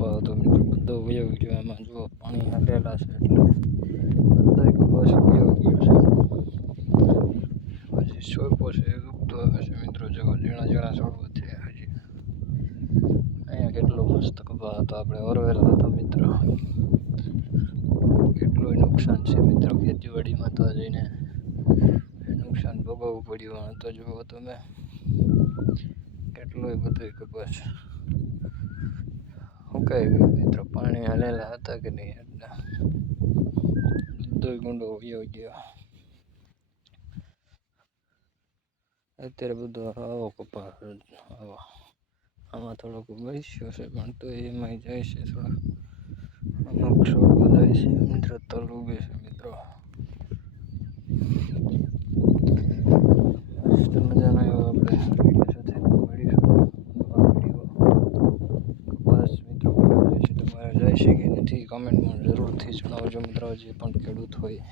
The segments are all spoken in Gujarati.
કપા હતો મિત્રો, બધો વયો ગયો. એમાં જો પાણી હાલેલા છે એટલે બધો કપાસ વયો ગયો છે. હજી સોયપો છે એ ઉગતો આવે છે મિત્રો. જો ઝીણા ઝીણા છોડવા થયા હજી. અહીંયા કેટલો મસ્ત કપા હતો, આપણે ઓરવેલા હતો મિત્રો. કેટલું નુકસાન છે મિત્રો ખેતીવાડીમાં, તો જઈને નુકસાન ભોગવવું પડ્યું. તો જુઓ તમે કેટલોય બધો કપાસ સુકાઈ ગયો મિત્રો. પાણી હાલેલા હતા કે નહીં એટલે બધો ગુંડો વયો ગયો. અત્યારે બધો આવો કપાસ આવો. આમાં થોડોક બેસ્યો છે પણ તો એમાં જાય છે થોડા. અમુક છોડવા જાય છે મિત્રો, તલ ઉગે છે મિત્રો. મસ્ત મજાનો એવો આપણે વિડીયો સાથે મળીશું. કપાસ મિત્રો કેવો જાય છે, તમારે જાય છે કે નથી કમેન્ટમાં જરૂરથી જણાવજો મિત્રો. જે પણ ખેડૂત હોય,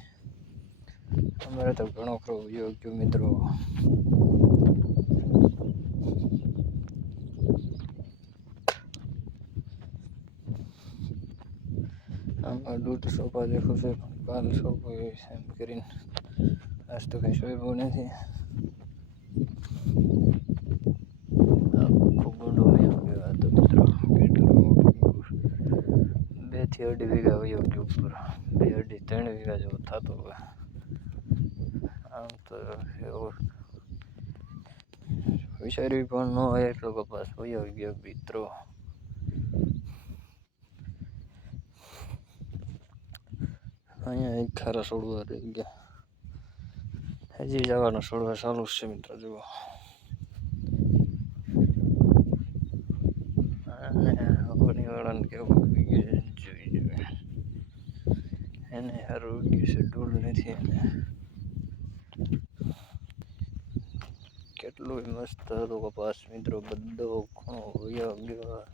અમારે તો ઘણો ખરો વયો ગયો મિત્રો. આમાં દૂધ સોપા દેખો છે, કાલ સોપો એમ કરીને આજ તો કંઈ સોંપ્યું નથી. આખો ગુંડો વયો ગયો હતો મિત્રો. કેટલું મોટું 2 થી 2.5 વીઘા વયો ગયો ઉપર. 2, 2.5, 3 વીઘા જેવો થતો હોય. આમ તો એવું વિચાર્યું પણ ન હોય એટલો કપાસ વયો ગયો મિત્રો. અહીંયા એક ખારા છોડવા રહી ગયા. હજી જવાનું છોડવા ચાલુ છે મિત્રો. જુઓ વાળાને કેવું જોઈ એને સારું ઉગ્યું છે, ડૂલ નથી. એને કેટલું મસ્ત હતો કપાસ મિત્રો. બધો ઘણો વયો ગયો.